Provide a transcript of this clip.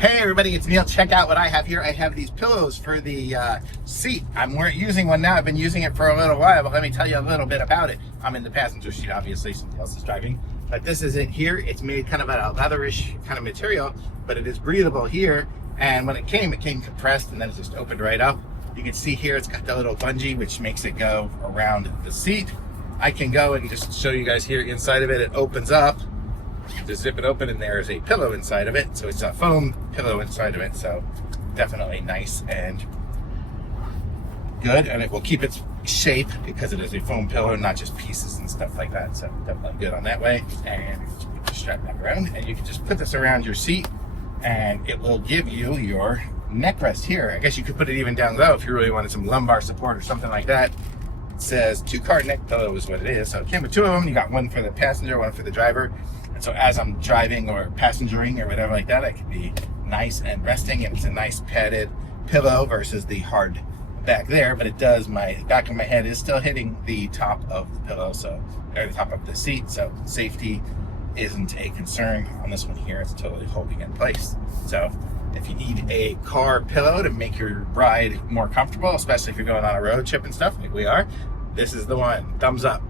Hey everybody, it's Neil. Check out what I have here. I have these pillows for the seat. I'm using one now. I've been using it for a little while, but let me tell you a little bit about it. I'm in the passenger seat, obviously, somebody else is driving. But this is it here. It's made kind of a leatherish kind of material, but it is breathable here. And when it came compressed and then it just opened right up. You can see here, it's got the little bungee, which makes it go around the seat. I can go and just show you guys here inside of it. It opens up. Just zip it open and there is a pillow inside of it. So it's a foam pillow inside of it. So definitely nice and good. And it will keep its shape because it is a foam pillow, not just pieces and stuff like that. So definitely good on that way. And you can strap back around and you can just put this around your seat and it will give you your neck rest here. I guess you could put it even down low if you really wanted some lumbar support or something like that. It says 2-car neck pillow is what it is. So it came with 2 of them. You got one for the passenger, one for the driver. So as I'm driving or passengering or whatever like that, I can be nice and resting, and it's a nice padded pillow versus the hard back there, but it does, my back of my head is still hitting the top of the pillow, so, or the top of the seat, so safety isn't a concern on this one here. It's totally holding in place. So if you need a car pillow to make your ride more comfortable, especially if you're going on a road trip and stuff like we are, this is the one. Thumbs up.